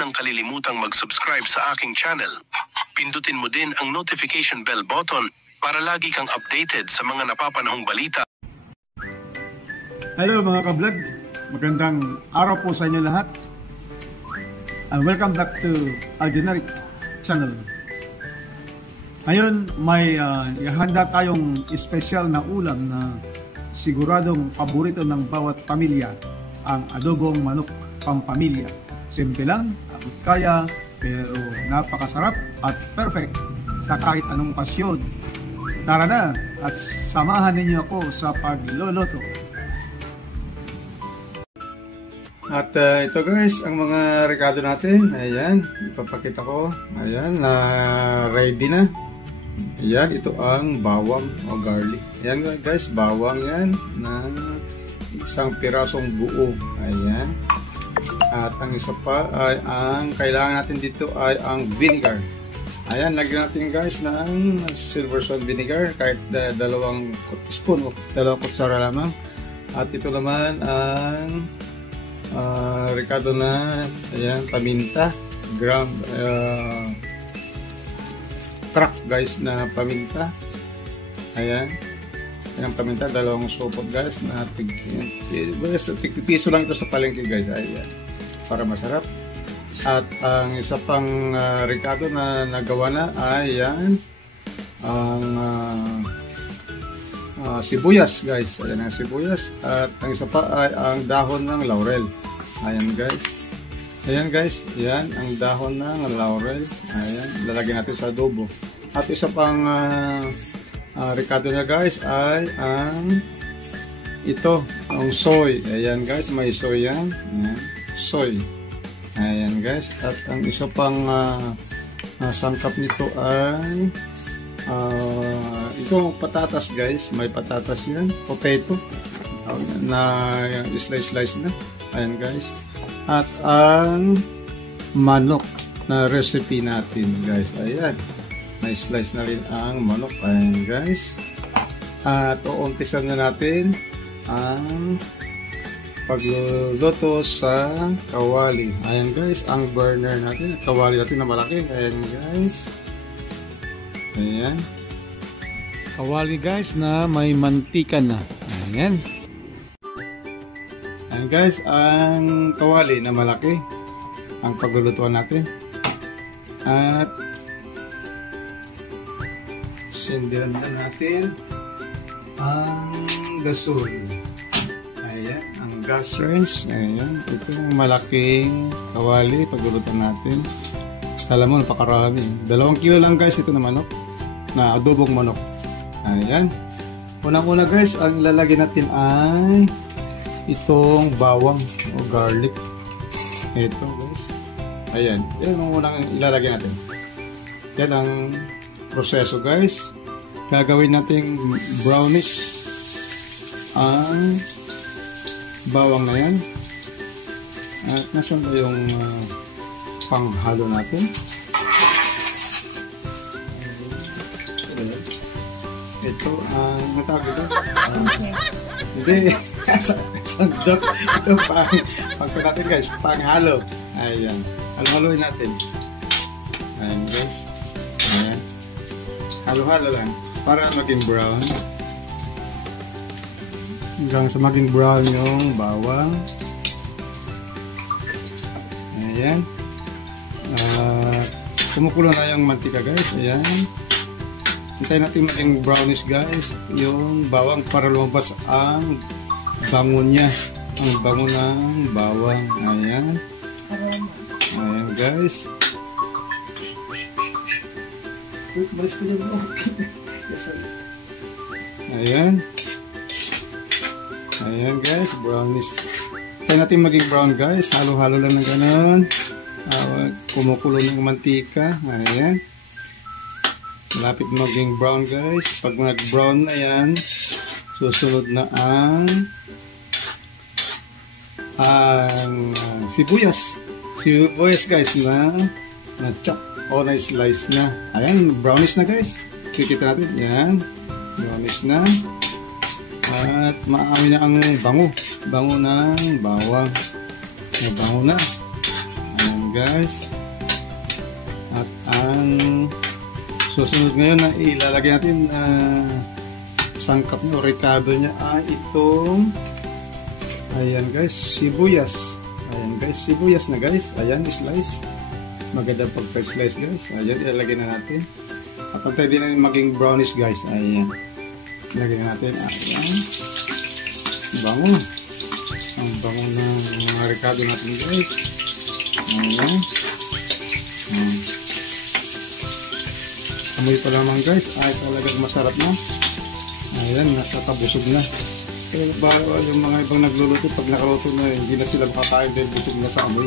nang kalilimutang mag-subscribe sa aking channel. Pindutin mo din ang notification bell button para lagi kang updated sa mga napapanahong balita. Hello mga ka-vlog, magandang araw po sa inyo lahat. And welcome back to our generic channel. Ngayon may ihanda tayong special na ulam na siguradong paborito ng bawat pamilya, ang adobong manok pampamilya. Simple lang, kaya, pero napakasarap at perfect sa kahit anong okasyon. Tara na at samahan ninyo ako sa pagluluto. At ito guys, ang mga rekado natin. Ayan, ipapakita ko. Ayan, na ready na. Ayan, ito ang bawang o garlic. Ayan guys, bawang yan na isang pirasong buo. Ayan. At ang isa pa ay ang kailangan natin dito ay ang vinegar. Ayan, lagyan natin guys ng silver salt vinegar kahit dalawang spoon o dalawang kutsara lamang. At ito naman ang rekado na ayan, paminta, crack guys na paminta. Ayan. Yung paminta, dalawang supot guys na piso lang ito sa palengke guys. Ayan, para masarap. At ang isa pang rekado na nagawa na ay yan ang sibuyas guys. Ayan ang sibuyas. At ang isa pa ay ang dahon ng laurel. Ayan guys. Ayan guys, yan ang dahon ng laurel. Ayan, lalagyan natin sa adobo. At isa pang rekado na guys ay ang ito, ang soy. Ayan guys, may soy yan. Ayan, soy. Ayan guys, at ang isa pang sangkap nito ay itong patatas guys. May patatas yan, potato na slice na. Ayan guys. At ang manok na recipe natin guys. Ayan, may slice na rin ang manok. Ayan guys. At uumpisan na natin ang pagluluto sa kawali. Ayan guys, ang burner natin, kawali natin na malaki. Ayan guys. Ayan. Kawali guys na may mantika na. Ayan. Ayan guys, ang kawali na malaki ang paglulutuan natin. At sindihan na natin ang gasol. Ayan, ang gas range. Ayan, ito yung malaking kawali paglulutuan natin. Alam mo, napakarami. 2 kilo lang guys ito na manok, na adobong manok. Ayan. Unang-una guys, ang lalagyan natin ay itong bawang o garlic. Ito guys. Ayan, yan ang unang ilalagay natin. Yan ang proseso guys. Gagawin natin brownish ang bawang na yan. At nasan ba yung panghalo natin? Ito ang natawag ito? Hindi, sandok. Ito pang natin guys, panghalo. Ayan, halo-haloin natin. Ayan guys. Ayan, halo-halo lang para maging brown. Hanggang sa maging brown yung bawang. Ayan. Kumukulo na yung mantika guys. Ayan. Hintayin natin maging brownish guys yung bawang para lumabas ang bango niya. Ang bango ng bawang. Ayan. Ayan guys. Ayan. Ayan guys, brownish. Hintayin natin maging brown guys. Halo-halo lang ng ganon. Kumukulo ng mantika. Ayan. Malapit maging brown guys. Pag nag-brown na yan, susunod na ang sibuyas. Sibuyas guys na chop o na slice na. Ayan, brownish na guys. Kikita natin. Ayan, brownish na. At maamoy na ang bango. Bango ng bawang. Bango na. Ayan guys. At ang susunod ngayon na ilalagay natin sangkap niya o ricado niya ay itong ayan guys, sibuyas. Ayan guys, sibuyas na guys. Ayan, slice. Magandang pagka-slice guys. Ayan, ilalagay na natin. At pantay din na maging brownish guys. Ayan. Ilagay na natin. Ayan. Bango. Ang bango ng mga ricado natin guys. Ayan. Amoy pa lamang guys. Ay talagang masarap na. Ayan, nakakabusog na. Pero yung mga ibang nagluluto, pag nakaluto na, hindi na sila makakain dahil busog na sa amoy.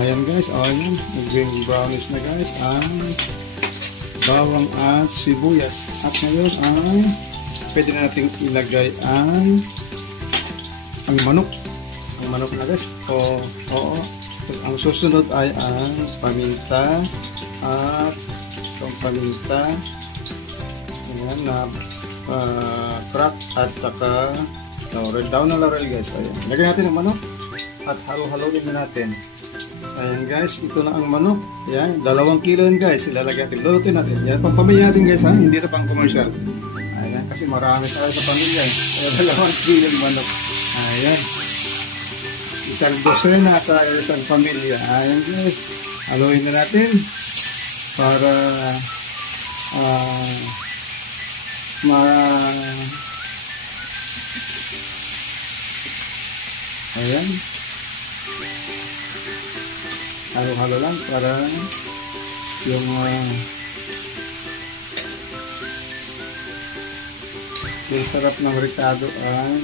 Ayan guys, ayan. Naging brownish na guys. Ang bawang at sibuyas. At ngayon ay pwede na natin ilagay ang manok. Ang manok na guys. Oo. Ang susunod ay ang paminta at itong paminta. Ayan na crack at saka laurel. Daw na laurel guys. Ayan. Lagyan natin ang manok at halo-haloin na natin. Ayan guys, ito na ang manok. Ayan, 2 kilo yun guys. Ilalagay natin. Lulutin natin. Ayan, pampamilya natin guys ha. Hindi na pang commercial. Ayan, kasi marami tayo sa pamilya. Ayan, 2 kilo yung manok. Ayan. Isang dosena sa isang pamilya. Ayan guys. Haluin na natin para ayan. Halo-halo lang para yung sarap ng ricado ay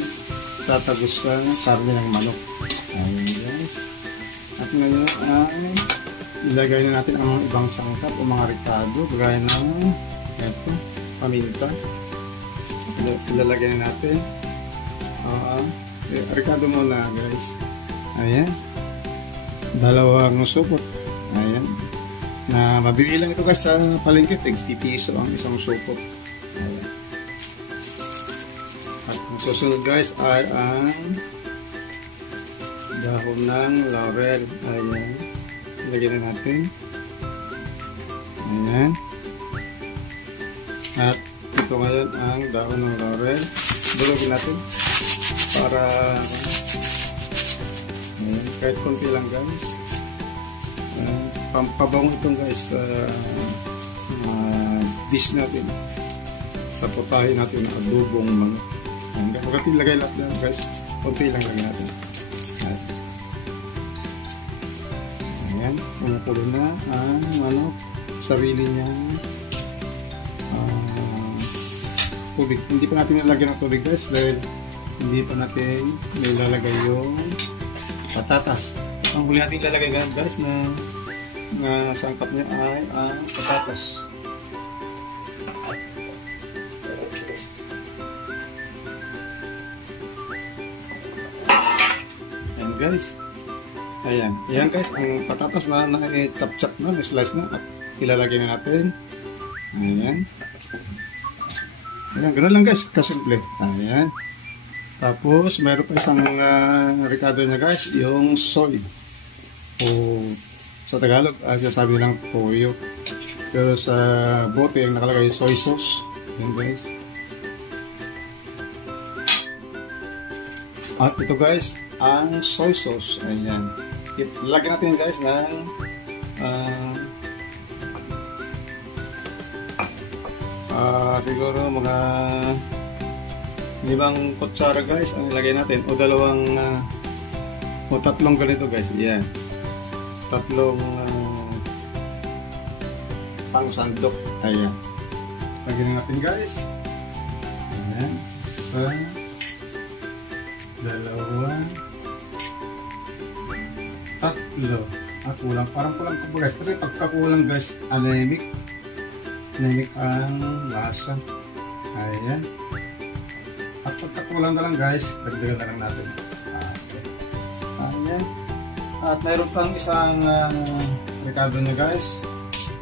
tatagos sa karne ng manok. Ayan guys. At ngayon ay ilagay na natin ang ibang sangkap o mga ricado. Gaya ng ito, paminta. Ilalagay na natin. Ricado muna guys. Ayan. 2 supot. Ayan. Na mabili lang ito guys sa palengke. tig-piso ang isang supot. Ayan. At ang susunod guys ay ang dahon ng laurel. Ayan. Ilagay na natin. Ayan. At ito ngayon ang dahon ng laurel. Durugin natin para ayan, kahit konti lang guys. Pampabango itong guys sa dish natin, sa putahe natin na adobong manok. Huwag ilagay lahat lang guys, konti lang lagyan natin. Ayan, kumukulo na ang manok, sarili niya tubig. Hindi pa natin nilagyan ng tubig guys dahil hindi pa natin nilalagay yung patatas. Ang huli natin ilalagay guys na sangkap niya ay ang patatas. Ayan guys. Ayan guys, ang patatas na chop-chop na, slice na at ilalagay na natin. Ayan. Ayan, ganoon lang guys, kasimple. Ayan. Tapos, mayroon pa isang ricado niya guys, yung soy. O sa Tagalog, sabi lang toyo. Pero sa bote, yung nakalagay soy sauce. Ayan guys. At ito guys, ang soy sauce. Ayan. Lagyan natin guys ng siguro mga 5 kutsara guys ang ilagay natin o 2 o 3 ganito guys. Yan, 3 pang sandok. Ayan, lagyan natin guys. Ayan, sa 2, 3 at kulang, parang kulang po guys kasi pagkakulang guys anemic ang lasa. Ayan. At pagkakulang na lang guys, dagdagan na lang natin. Okay. Ayan. At mayroon pang isang ricado niya guys.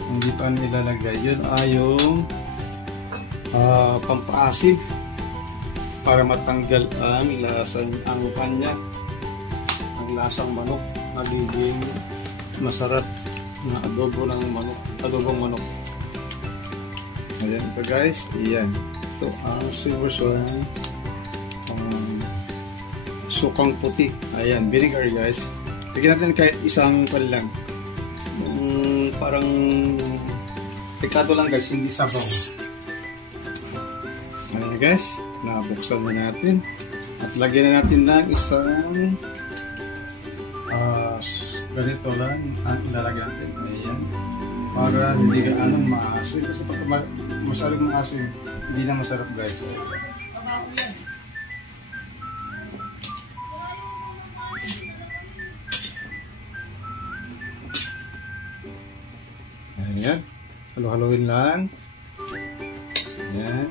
Hindi pa nilalagay. Yun ay yung pampaasim para matanggal ang lasa, ang kanya, ang lasang manok. Magiging masarap na adobo ng manok, adobong manok. Ayan, ito guys, ayan. Ito ang silver swan, sukang puti. Ayan, vinegar guys. Bigyan natin kahit isang pan lang. Parang pikado lang guys, hindi sabaw. Ayan guys, nabuksan na natin. At lagyan na natin ng isang ganito lang ang ilalagay natin. Ayan. Para hindi ka maasim. Kasi pag masyadong maasim, hindi na masarap guys. Ayan. Halo-haloin lang. Ayan.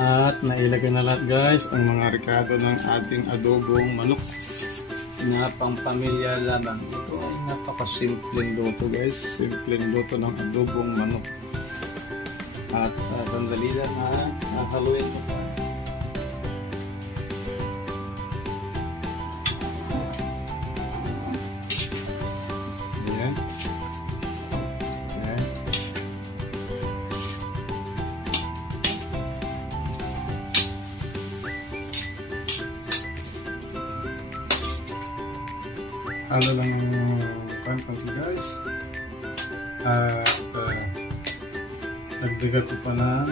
At nailagay na lahat guys ang mga rekado ng ating adobong manok na pampamilya lamang. Ito ay napakasimpleng luto guys. Simpleng luto ng adobong manok. At sandali lang na haluin ko pa. Ayan. Ayan. Halo lang yung konti guys. At nagdagat ko pa ng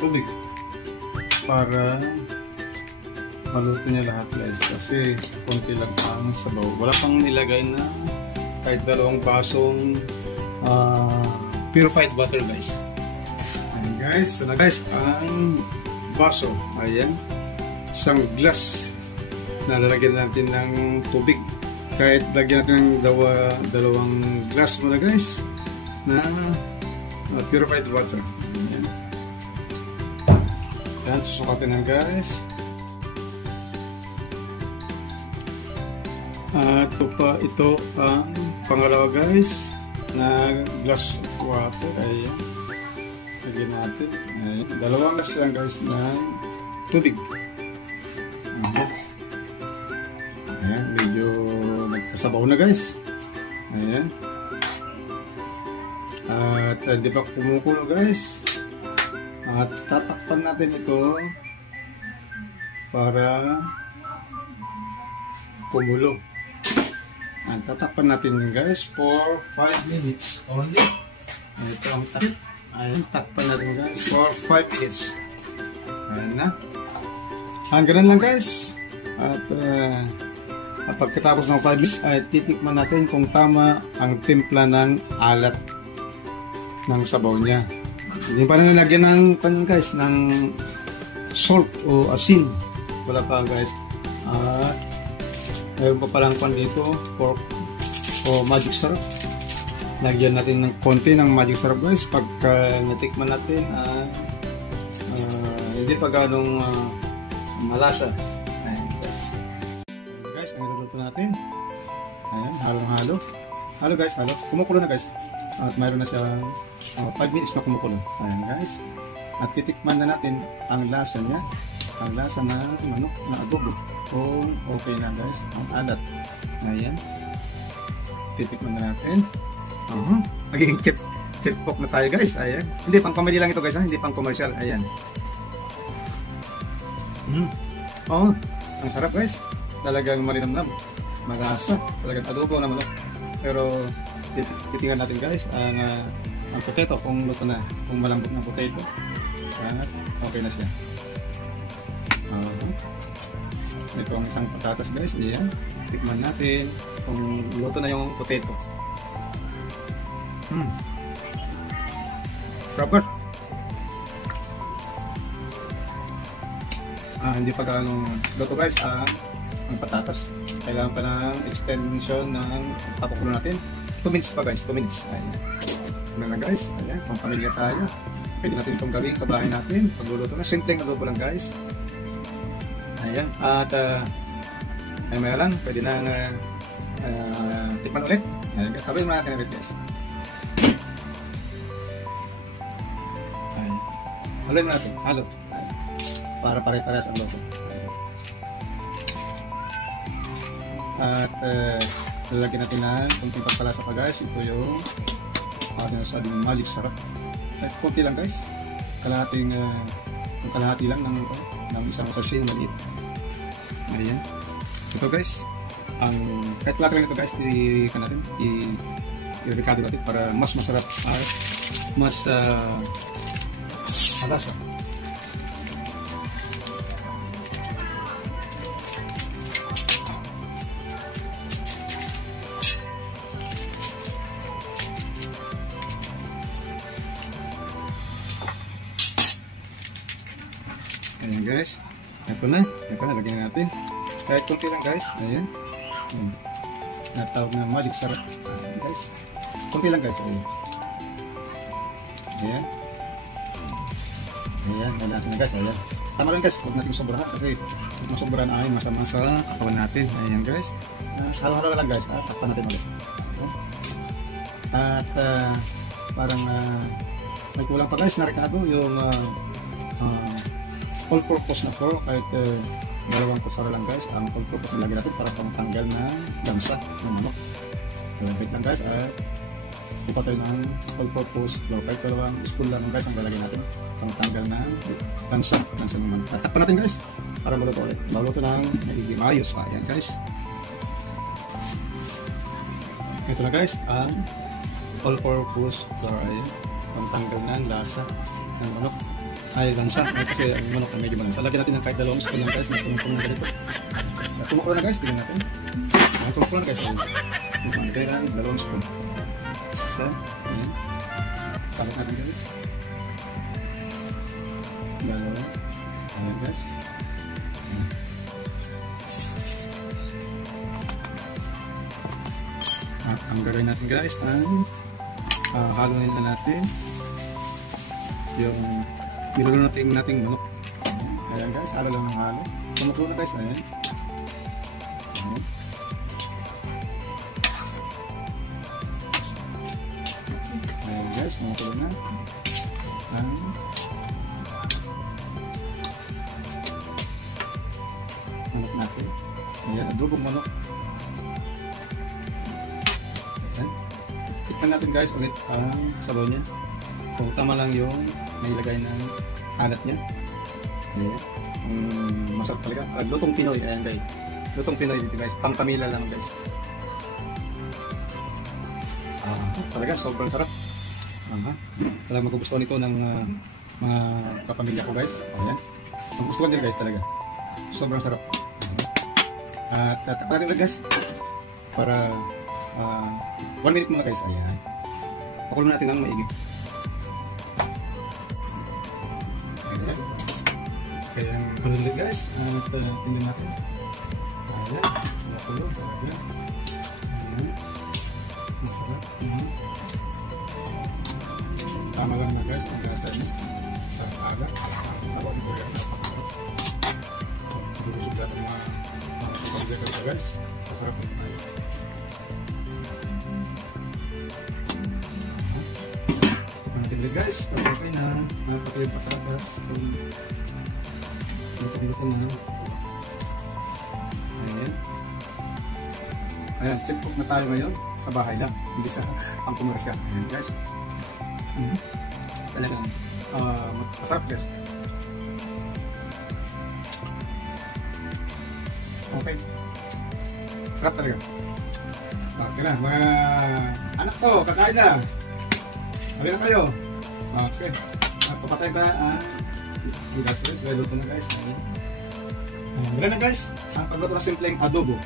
tubig para maluto niya lahat guys. Kasi konti lang ang sabaw. Wala pang nilagay na kahit 2 basong purified water guys. Ayan guys. So na guys, ang baso. Ayan. Isang glass na lalagyan natin ng tubig. Kahit lagyan natin ng 2 glass muna guys na purified water. Ayan. Ayan, susukatin na guys. At ito ang pangalawa guys na glass of water. Ayan. Lagyan natin. Ayan. 2 glass lang guys ng tubig. Ayan. Ayan, medyo nagkasabaw na guys. Ayan. At hindi pa kumukulo guys. At tatakpan natin ito para kumulo. At tatakpan natin guys for 5 minutes only. Ito ang takip. Ayan, takpan natin guys for 5 minutes. Ayan na. Ganun lang guys. At pagkatapos ng 5 minutes ay titikman natin kung tama ang timpla ng alat ng sabaw niya. Hindi pa na nilagyan ng guys, ng salt o asin. Wala pa guys. At mayroon pa palang pan dito, pork o magic syrup. Lagyan natin ng konti ng magic syrup guys. Pagka natikman natin, hindi pa ganong malasa. Natin. Ayan, halong-halo. Halo guys, halo. Kumukulo na guys. At mayroon na siyang 5 minutes na kumukulo. Ayan guys. At titikman na natin ang lasa niya. Ang lasa ng manok na adobo. Kung okay na guys. Ang alat. Ayan. Titikman na natin. Magiging chip pork na tayo guys. Ayan. Hindi, pang pamilya lang ito guys. Hindi pang commercial. Ayan. Ang sarap guys. Talagang marinamnam, malasa, talagang adobo na manok. Pero titingnan natin guys ang potato kung luto na, kung malambot na potato. At okay na siya. Ito ang isang patatas guys. Ayan. Tikman natin kung luto na yung potato. Proper. Hindi pa ganong luto guys ang patatas. Kailangan pa ng extension ng papakulo natin. 2 minutes pa guys, 2 minutes. Ayan. Ano na guys, ayan, pampamilya tayo. Pwede natin itong gawin sa bahay natin. Pagluluto na, simpleng adobo lang guys. Ayan, at ay may lang, pwede na tikman ulit. Ayan guys, sabihin mo natin ulit guys. Ayan. Haloin natin, halo. Ayan. Para pare-parehas ang luto. At lalagyan natin ng kunting pagpalasa pa guys. Ito yung ating nasabing magic sarap. At kunti lang guys. Kalahati lang ng isang sachet na maliit. Ayan. Ito guys. Kahit lahat lang ito guys, i-recado natin para mas masarap at mas malasa. Ayan guys, ito na, lagyan natin kahit kunti lang guys. Ayan, natawag na magic sarap. Ayan guys, kunti lang guys. Ayan, malasa na guys. Ayan, tama lang guys, huwag natin sobrahan kasi masobrahan ay masama sa katawan natin. Ayan guys, halo-halo lang guys, takpan natin ulit. At parang may kulang pa guys na rekado yung all-purpose na pork, kahit dalawang kutsara lang guys ang all-purpose na lagyan natin para pangtanggal na lansa ng manok. So wait lang guys, at ipatay ng all-purpose flour, kahit dalawang spoon lang guys ang lalagyan natin pangtanggal na lansa ng manok. Tatakpan natin guys para maluto ulit, maluto ng magiging ayos pa. Ayan guys, ito na guys ang all-purpose flour. Ayan, pangtanggal ng lasa ng manok ay lansa, kasi ang manok ay medyo malansa. Lagyan natin ng kahit dalawang spoon lang guys na punong-punong ganito. Kumukulo na guys, tingnan natin. Kumukulo na guys, kaya dalawang spoon. So, ayan, palit natin guys, dalawa. Ayan guys, ang gagawin natin guys ang haluin na natin yung niluluto nating manok. Ayan guys, halo lang ng halo. Kumukulo na guys. Ayan. Ayan guys, kumukulo na ang manok natin. Ayan, adobong manok. Ayan. Tikman natin guys ulit ang sabaw niya. Kung tama lang yung nailagay ng alat niya. Ayan. Masarap talaga. Lutong Pinoy. Ayan guys, lutong Pinoy dito guys, pang pamilya lang guys. Talaga sobrang sarap. Talagang magugustuhan ito ng mga kapamilya ko guys. Ayan, magugustuhan din guys talaga, sobrang sarap. At tapatin na guys para 1 minute muna guys. Ayan, pakulo natin ng maigi. Kaya panulit guys, tingnan natin. Ayan, nakulo. Ayan, masarap. Tama lang na guys ang gasa niya sa aga, sa bawang ko yan. Durusog natin mga pagkakas ka guys, sasarap na tayo. Ito natin ulit guys, okay na nakapilip pagkakas. Ito na. Ayan, check cook na tayo ngayon sa bahay lang, hindi sa pang-commercial. Ayan guys, talagang masarap guys. Okay, sarap talaga. Okay na mga anak ko, kakain na. Hali na kayo. Okay, papatay ba yung gas guys? Luto na guys. Ganda na guys ang pagluto ng simpleng adobo.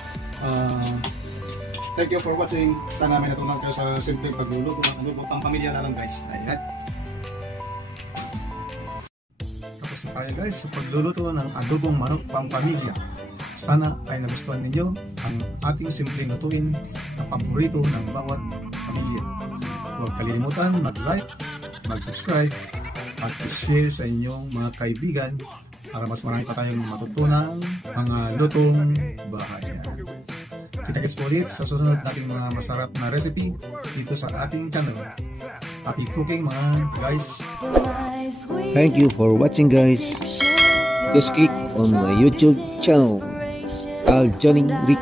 Thank you for watching. Sana may natutunan kayo sa simpleng pagluluto ng adobo pang pamilya na lang guys. Ayan, tapos na tayo guys sa pagluluto ng adobong manok pang pamilya. Sana ay nagustuhan ninyo ang ating simpleng lutuin na paborito ng bawat pamilya. Huwag kalimutan mag-like, mag-subscribe at i-share sa inyong mga kaibigan para mas marami pa tayong matutunan mga lutong bahay. Kita-kits po ulit sa susunod nating mga masarap na recipe dito sa ating channel. Happy cooking mga guys! Thank you for watching guys. Just click on my YouTube channel, Al Johnny Rick.